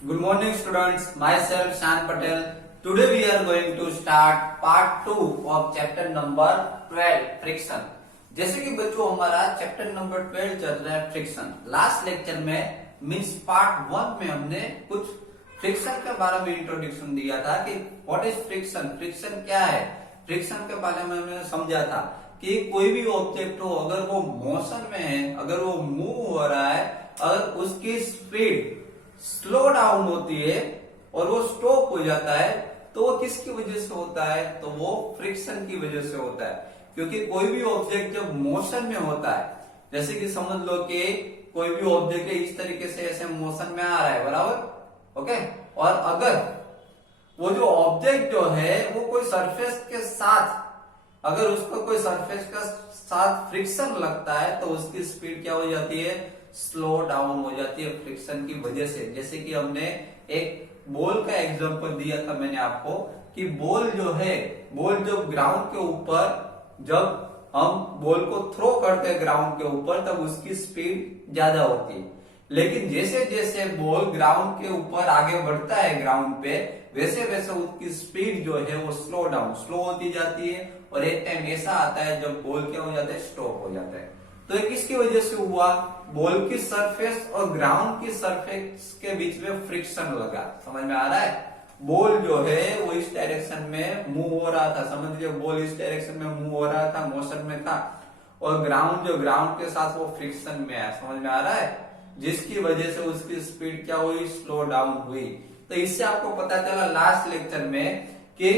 Good morning students, myself Shan Patel. Today we are going to start part 2 of chapter number 12 friction. जैसे कि बच्चों हमारा chapter number 12 चल रहा है फ्रिक्शन। लास्ट लेक्चर में मीन्स पार्ट 1 में हमने कुछ फ्रिक्शन के बारे में इंट्रोडक्शन दिया था कि व्हाट इज फ्रिक्शन, फ्रिक्शन क्या है। फ्रिक्शन के बारे में हमने समझा था कि कोई भी ऑब्जेक्ट हो अगर वो मोशन में है, अगर वो मूव हो रहा है, अगर उसकी स्पीड स्लो डाउन होती है और वो स्टॉप हो जाता है तो वो किसकी वजह से होता है, तो वो फ्रिक्शन की वजह से होता है। क्योंकि कोई भी ऑब्जेक्ट जब मोशन में होता है, जैसे कि समझ लो कि कोई भी ऑब्जेक्ट है इस तरीके से ऐसे मोशन में आ रहा है, बराबर, ओके। और अगर वो जो ऑब्जेक्ट जो है वो कोई सरफेस के साथ, अगर उसको कोई सरफेस का साथ फ्रिक्शन लगता है तो उसकी स्पीड क्या हो जाती है, स्लो डाउन हो जाती है फ्रिक्शन की वजह से। जैसे कि हमने एक बॉल का एग्जांपल दिया था मैंने आपको कि बॉल जो है, बॉल जो ग्राउंड के ऊपर, जब हम बॉल को थ्रो करते हैं ग्राउंड के ऊपर तब उसकी स्पीड ज्यादा होती है, लेकिन जैसे जैसे बॉल ग्राउंड के ऊपर आगे बढ़ता है ग्राउंड पे, वैसे वैसे उसकी स्पीड जो है वो स्लो होती जाती है। और एक टाइम ऐसा आता है जब बॉल क्या हो जाता है, स्टॉप हो जाता है। तो ये किसकी वजह से हुआ, बॉल की सरफेस और ग्राउंड की सरफेस के बीच में फ्रिक्शन लगा। समझ में आ रहा है, बॉल जो है वो इस डायरेक्शन में मूव हो रहा था, समझ लीजिए बॉल इस डायरेक्शन में मूव हो रहा था, मोशन में था, और ग्राउंड जो ग्राउंड के साथ वो फ्रिक्शन में आया। समझ में आ रहा है, जिसकी वजह से उसकी स्पीड क्या हुई, स्लो डाउन हुई। तो इससे आपको पता चला लास्ट लेक्चर में कि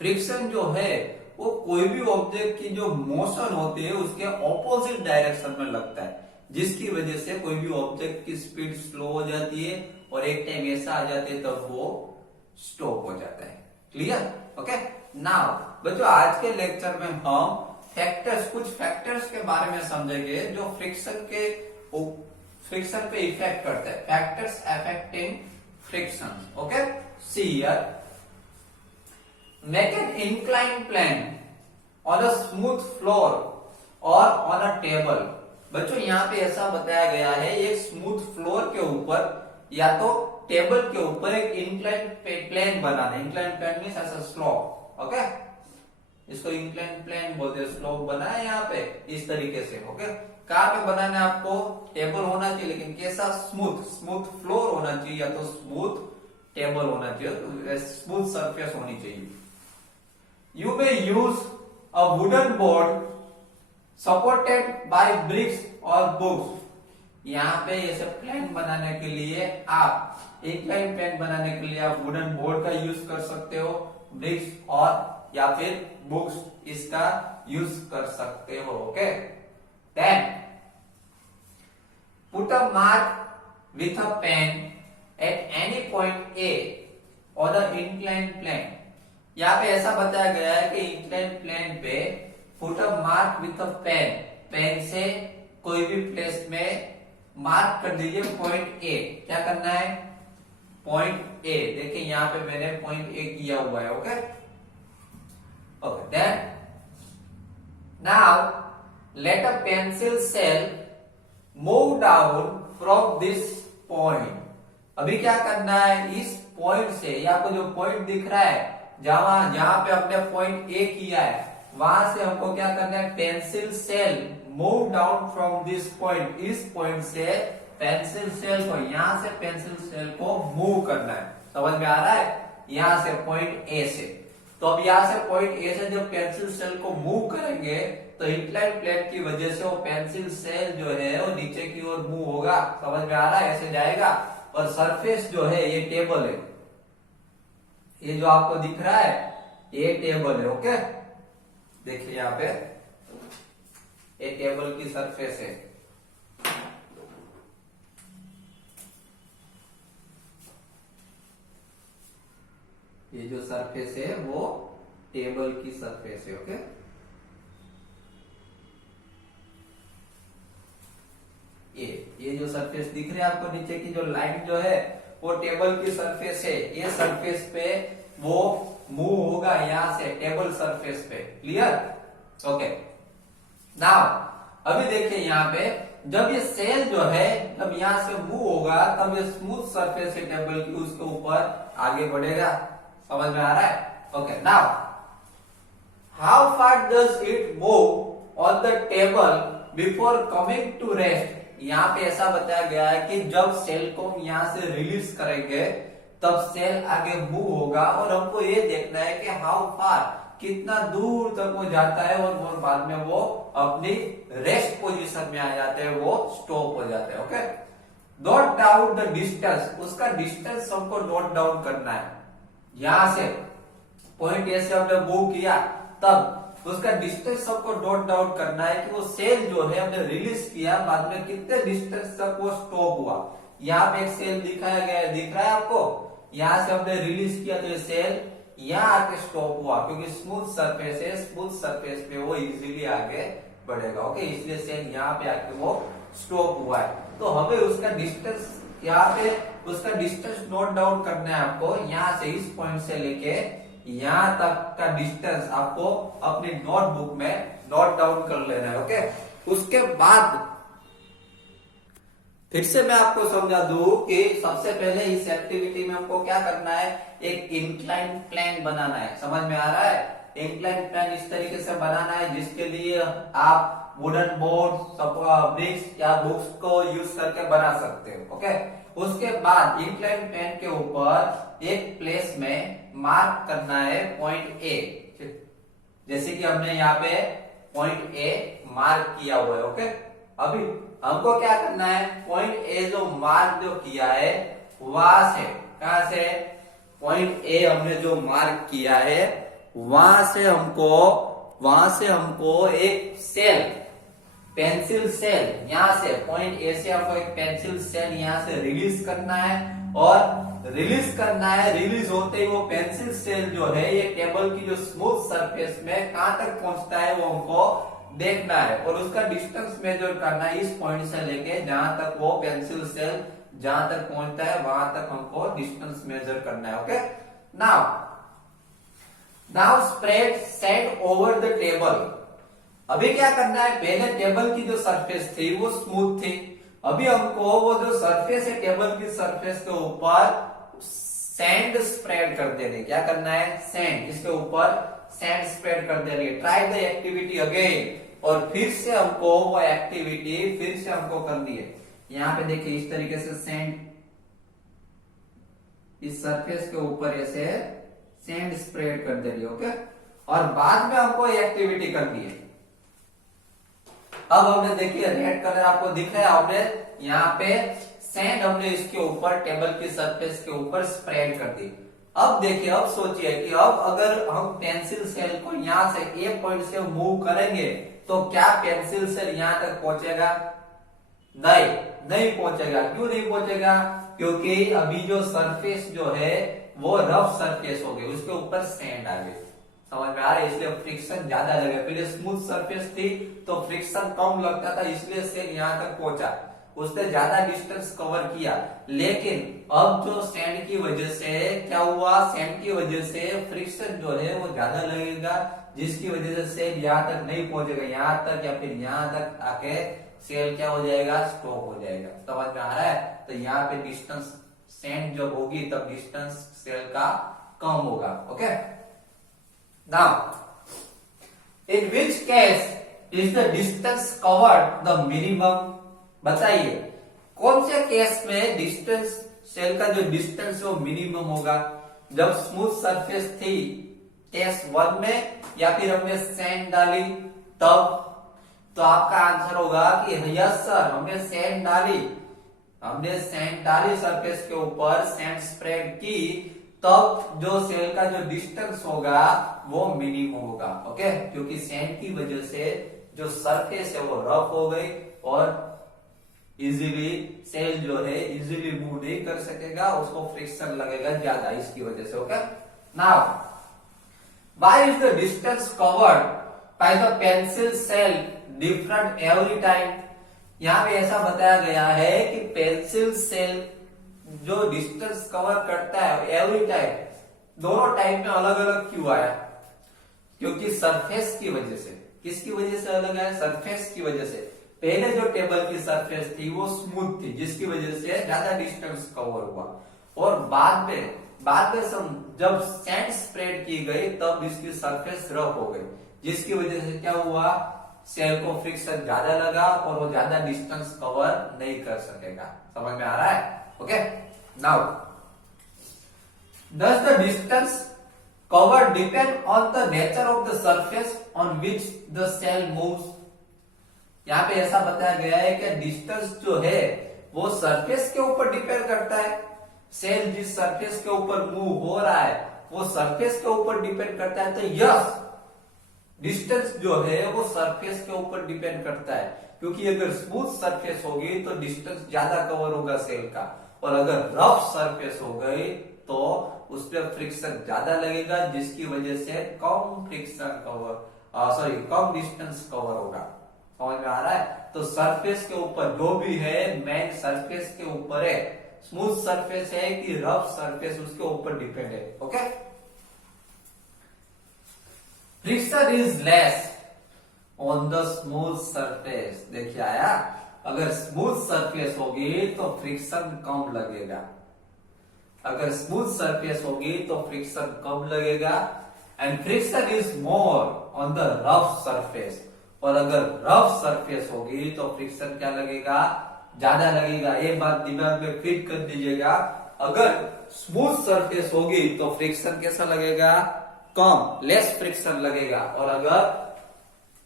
फ्रिक्शन जो है वो कोई भी ऑब्जेक्ट की जो मोशन होती है उसके ऑपोजिट डायरेक्शन में लगता है, जिसकी वजह से कोई भी ऑब्जेक्ट की स्पीड स्लो हो जाती है और एक टाइम ऐसा आ जाती है तब वो स्टॉप हो जाता है। Clear, okay. नाउ बच्चों आज के लेक्चर में हम कुछ फैक्टर्स के बारे में समझेंगे जो फ्रिक्शन पे इफेक्ट करते हैं। Factors affecting friction, okay. See here, make an inclined plane on a smooth floor or on a table। बच्चों यहाँ पे ऐसा बताया गया है, एक स्मूथ फ्लोर के ऊपर या तो टेबल के ऊपर एक इंक्लाइन प्लेन बनाना। इंक्लाइन प्लेन मींस ऐसा स्लोप, ओके। इसको इंक्लाइन प्लेन बोलते हैं। स्लोप बना है यहाँ पे इस तरीके से, ओके। कहाँ पे बनाना है आपको, टेबल होना चाहिए, लेकिन कैसा, स्मूथ फ्लोर होना चाहिए या तो स्मूथ टेबल होना चाहिए, स्मूथ सरफेस होनी चाहिए। You may use a wooden board supported by bricks or books। यहाँ पे ऐसे प्लेन बनाने के लिए आप इंक्लाइन प्लेन बनाने के लिए आप वुडन बोर्ड का यूज कर सकते हो, ब्रिक्स और या फिर बुक्स इसका यूज कर सकते हो, okay. Then put a mark with a pen at any point A और द इंक्लाइन प्लेन। यहाँ पे ऐसा बताया गया है कि इंक्लाइन प्लेन पे put a mark with a pen, pen से कोई भी प्लेस में मार्क कर दीजिए पॉइंट ए। क्या करना है, पॉइंट ए। देखिए यहाँ पे मैंने पॉइंट ए किया हुआ है, okay okay. Then now let a pencil cell move down from this point. अभी क्या करना है, इस पॉइंट से, या आपको जो पॉइंट दिख रहा है जहां पे हमने पॉइंट ए किया है, वहां से हमको क्या करना है, pencil cell move down from this point. इस पॉइंट से पेंसिल सेल को, यहां से पेंसिल सेल को मूव करना है। समझ में आ रहा है, यहां से पॉइंट ए से। तो अब यहां से पॉइंट ए से जब पेंसिल सेल को मूव करेंगे तो इंक्लाइन प्लेन की वजह से वो पेंसिल सेल जो है वो नीचे की ओर मूव होगा। समझ में आ रहा है, ऐसे जाएगा। और सरफेस जो है ये टेबल है, ये जो आपको दिख रहा है ये टेबल है, ओके। देखिए यहाँ पे ये टेबल की सरफेस है। ये जो सरफेस है वो टेबल की सरफेस है, ओके। ये जो सरफेस दिख रही है आपको नीचे की जो लाइन जो है वो टेबल की सरफेस है। ये सरफेस पे वो मूव होगा यहां से टेबल सरफेस पे। Clear, okay. नाउ अभी देखिए यहाँ पे जब ये सेल जो है जब यहाँ से मूव होगा तब ये स्मूथ सरफेस है टेबल की उसके ऊपर आगे बढ़ेगा। समझ में आ रहा है? Okay, now how far does it move on the table before coming to rest. यहाँ पे ऐसा बताया गया है कि जब सेल को हम यहाँ से रिलीज करेंगे तब सेल आगे मूव होगा और हमको ये देखना है कि हाउ फार कितना दूर तक वो जाता है और बाद में वो अपनी रेस्ट पोजीशन में आ जाते हैं, वो स्टॉप हो जाते हैं। Okay, note down the distance, उसका डिस्टेंस हमको नोट डाउन करना है। यहां से पॉइंट ए से हमने मूव किया तब उसका डिस्टेंस सबको नोट डाउन करना है कि वो सेल जो है हमने रिलीज किया बाद में कितने डिस्टेंस तक वो स्टॉप हुआ। यहाँ पे एक सेल दिखाया गया है, दिख रहा है आपको? यहाँ से हमने रिलीज किया तो ये सेल यहाँ आके स्टॉप हुआ क्योंकि स्मूथ सरफेस है, स्मूथ सरफेस पे वो इजीली आगे बढ़ेगा। ओके, इसलिए सेल यहाँ पे आके वो स्टॉप हुआ है। तो हमें उसका डिस्टेंस यहाँ पे उसका डिस्टेंस नोट डाउन करना है आपको। यहाँ से इस पॉइंट से लेके यहाँ तक का डिस्टेंस आपको अपनी नोटबुक में नोट डाउन कर लेना है। ओके, उसके बाद फिर से मैं आपको समझा दूं कि सबसे पहले इस एक्टिविटी में हमको क्या करना है, एक इंक्लाइन प्लेन बनाना है। समझ में आ रहा है? इंक्लाइन प्लेन इस तरीके से बनाना है जिसके लिए आप वुडन बोर्ड ब्रिक्स या बुक्स को यूज करके बना सकते हो। ओके, उसके बाद इंक्लाइन प्लेन के ऊपर एक प्लेस में मार्क करना है पॉइंट ए। जैसे कि हमने यहाँ पे पॉइंट ए मार्क किया हुआ है। ओके, अभी हमको क्या करना है, पॉइंट ए जो मार्क जो किया है वहां से, कहां से, पॉइंट ए हमने जो मार्क किया है वहां से हमको एक सेल, पेंसिल सेल, यहां से पॉइंट ए से हमको एक पेंसिल सेल यहां से रिलीज करना है और रिलीज होते ही वो पेंसिल सेल जो है ये टेबल की जो स्मूथ सरफेस में कहां तक पहुंचता है वो हमको देखना है और उसका डिस्टेंस मेजर करना है इस पॉइंट से लेके जहां तक वो पेंसिल सेल जहां तक पहुंचता है वहां तक हमको डिस्टेंस मेजर करना है। Okay, now spread sand over the table. अभी क्या करना है, पहले टेबल की जो सरफेस थी वो स्मूथ थी, अभी हमको वो जो सरफेस है टेबल की सरफेस के ऊपर सैंड स्प्रेड कर देने। क्या करना है, सैंड, इसके ऊपर सैंड स्प्रेड कर देनी है। ट्राई द एक्टिविटी अगेन, और फिर से हमको वो एक्टिविटी फिर से हमको करनी है। यहाँ पे देखिए इस तरीके से सैंड इस सरफेस के ऊपर ऐसे सैंड स्प्रेड कर देनी है। ओके, और बाद में हमको ये एक्टिविटी करनी है। अब हमने देखिए रेड कलर आपको दिख रहा है, हमने यहाँ पे सैंड हमने इसके ऊपर टेबल की सरफेस के ऊपर स्प्रेड कर दी। अब देखिए, अब सोचिए कि अब अगर हम पेंसिल सेल को यहाँ से ए पॉइंट से मूव करेंगे तो क्या पेंसिल सेल यहाँ तक पहुंचेगा? नहीं पहुंचेगा। क्यों नहीं पहुंचेगा? क्योंकि अभी जो सरफेस जो है वो रफ सरफेस हो गई, उसके ऊपर सैंड आ गई। समझ में आ रहा है? इसलिए फ्रिक्शन ज्यादा लगे। पहले स्मूथ सरफेस थी तो फ्रिक्शन कम लगता था, इसलिए सेल यहाँ तक पहुंचा, उसने ज्यादा डिस्टेंस कवर किया। लेकिन अब जो सैंड की वजह से क्या हुआ, सैंड की वजह से फ्रिक्शन जो है वो ज्यादा लगेगा, जिसकी वजह से सेल यहाँ तक नहीं पहुंचेगा, यहाँ तक या फिर यहाँ तक आके सेल क्या हो जाएगा, स्टॉप हो जाएगा। समझ में आ रहा है? तो यहाँ पे डिस्टेंस सैंड जब होगी तब डिस्टेंस सेल का कम होगा। Okay, now in which case is the distance covered the minimum. बताइए कौन से केस में डिस्टेंस सेल का जो डिस्टेंस है वो मिनिमम होगा? जब स्मूथ सरफेस थी केस 1 में या फिर हमने सैंड डाली तब? तो आपका आंसर होगा कि यस सर, हमने सैंड डाली सरफेस के ऊपर, सैंड स्प्रेड की, तब जो सेल का जो डिस्टेंस होगा वो मिनिमम होगा। ओके, क्योंकि सैंड की वजह से जो सरफेस है वो रफ हो गई और इजीली सेल जो है इजीली मूव नहीं कर सकेगा, उसको फ्रिक्शन लगेगा ज्यादा इसकी वजह से। Okay, now why is the distance covered by the pencil cell different every time. यहाँ पे ऐसा बताया गया है कि पेंसिल सेल जो डिस्टेंस कवर करता है एवरी टाइम, दोनों टाइम में अलग अलग क्यों आया? क्योंकि सरफेस की वजह से। किसकी वजह से अलग है? सरफेस की वजह से। पहले जो टेबल की सरफेस थी वो स्मूथ थी, जिसकी वजह से ज्यादा डिस्टेंस कवर हुआ, और बाद में जब सैंड स्प्रेड की गई तब इसकी सरफेस रफ हो गई, जिसकी वजह से क्या हुआ, सेल को फ्रिक्शन ज्यादा लगा और वो ज्यादा डिस्टेंस कवर नहीं कर सकेगा। समझ में आ रहा है? Okay, now does the distance cover depend on the nature of the surface on which the cell moves. यहाँ पे ऐसा बताया गया है कि डिस्टेंस जो है वो सरफेस के ऊपर डिपेंड करता है। सेल जिस सरफेस के ऊपर मूव हो रहा है वो सरफेस के ऊपर डिपेंड करता है। तो यस, डिस्टेंस जो है वो सरफेस के ऊपर डिपेंड करता है, क्योंकि अगर स्मूथ सरफेस होगी तो डिस्टेंस ज्यादा कवर होगा सेल का, और अगर रफ सरफेस हो गई तो उस पर फ्रिक्शन ज्यादा लगेगा, जिसकी वजह से कम फ्रिक्शन कवर कम डिस्टेंस कवर होगा। समझ में आ रहा है? तो सरफेस के ऊपर जो भी है, मेन सरफेस के ऊपर है, स्मूथ सरफेस है कि रफ सरफेस, उसके ऊपर डिपेंड है। Okay, friction is less on the smooth surface. देखिए आया, अगर स्मूथ सरफेस होगी तो फ्रिक्शन कम लगेगा, अगर स्मूथ सरफेस होगी तो फ्रिक्शन कम लगेगा। And friction is more on the rough surface, और अगर रफ सरफेस होगी तो फ्रिक्शन क्या लगेगा, ज्यादा लगेगा। ये बात दिमाग में फिट कर दीजिएगा, अगर स्मूथ सरफेस होगी तो फ्रिक्शन कैसा लगेगा, कम, लेस फ्रिक्शन लगेगा, और अगर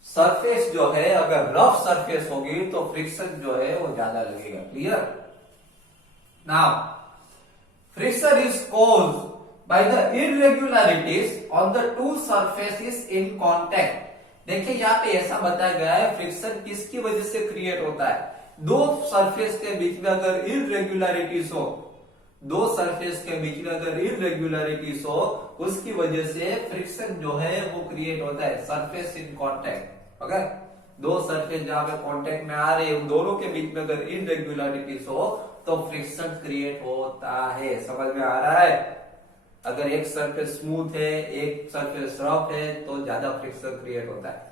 सरफेस जो है, अगर रफ सरफेस होगी तो फ्रिक्शन जो है वो ज्यादा लगेगा। Clear? Now friction is caused by the इररेगुलरिटीज on the two surfaces in contact. देखिए यहाँ पे ऐसा बताया गया है, फ्रिक्शन किसकी वजह से क्रिएट होता है, दो सरफेस के बीच में अगर इररेगुलरिटीज हो, दो सरफेस के बीच में अगर इररेगुलरिटीज हो, उसकी वजह से फ्रिक्शन जो है वो क्रिएट होता है। सरफेस इन कांटेक्ट, ओके, दो सरफेस जहां पे कांटेक्ट में आ रहे हैं, उन दोनों के बीच में अगर इररेगुलरिटीज हो तो फ्रिक्शन क्रिएट होता है। समझ में आ रहा है? अगर एक सरफेस स्मूथ है, एक सरफेस रफ है, तो ज्यादा फ्रिक्शन क्रिएट होता है।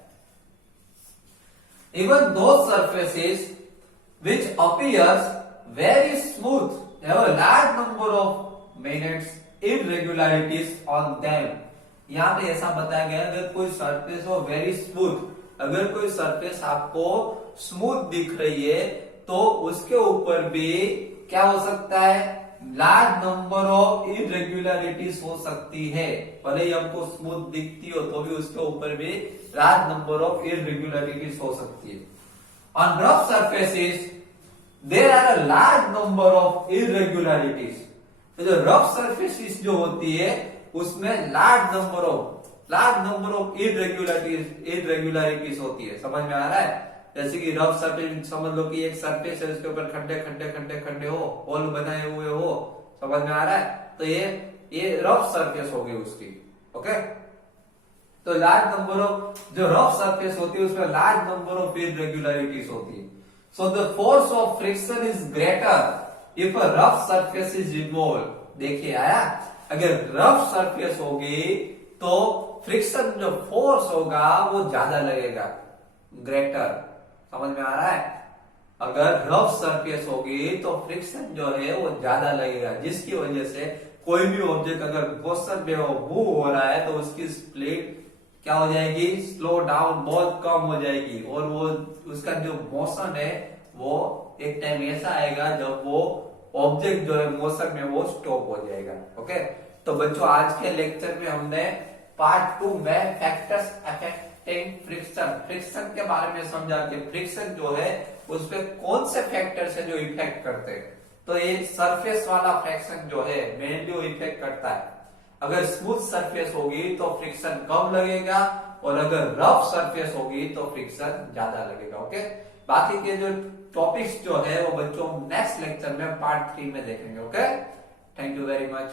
Even though surfaces which appears very smooth have a large number of minutes irregularities on them। यहाँ पे ऐसा बताया गया, अगर कोई सरफेस हो वेरी स्मूथ, अगर कोई सरफेस आपको स्मूथ दिख रही है तो उसके ऊपर भी क्या हो सकता है, लार्ज नंबर ऑफ इरेगुलरिटीज हो सकती है। भले ही हमको स्मूथ दिखती हो तो भी उसके ऊपर भी लार्ज नंबर ऑफ इरेगुलरिटीज हो सकती है। On rough surfaces there are a large number of irregularities. तो जो रफ सरफेसेस जो होती है उसमें लार्ज नंबर ऑफ इरेगुलरिटीज होती है। समझ में आ रहा है? जैसे कि रफ सरफेस समझ लो कि एक सरफेस है, उसके ऊपर खड्डे हो, होल बनाए हुए हो। समझ में आ रहा है? तो ये रफ सरफेस हो गई उसकी। ओके, तो लार्ज नंबर ऑफ जो रफ सरफेस होती है उसमें लार्ज नंबर ऑफ इरेगुलरिटीज होती है। So the force of friction is greater if a rough surface is involve. देखिए आया, अगर रफ सरफेस होगी तो फ्रिक्शन जो फोर्स होगा वो ज्यादा लगेगा, ग्रेटर। समझ में आ रहा है? अगर रफ सरफेस होगी तो फ्रिक्शन जो है वो ज्यादा लगेगा, जिसकी वजह से कोई भी ऑब्जेक्ट अगर मोशन में मूव हो रहा है तो उसकी स्पीड क्या हो जाएगी, स्लो डाउन, बहुत कम हो जाएगी, और वो उसका जो मोशन है वो एक टाइम ऐसा आएगा जब वो ऑब्जेक्ट जो है मोशन में वो स्टॉप हो जाएगा। ओके, तो बच्चों आज के लेक्चर में हमने पार्ट 2 में फैक्टर्स अफेक्टिंग फ्रिक्शन के बारे में समझा कि फ्रिक्शन जो है उसपे कौन से फैक्टर्स है जो इफेक्ट करते हैं। तो ये सरफेस वाला फ्रिक्शन जो है मेनली इफेक्ट करता है। अगर स्मूथ सरफेस होगी तो फ्रिक्शन कम लगेगा, और अगर रफ सरफेस होगी तो फ्रिक्शन ज्यादा लगेगा। ओके, बाकी के जो टॉपिक्स जो है वो बच्चों नेक्स्ट लेक्चर में पार्ट 3 में देखेंगे। Okay, thank you very much.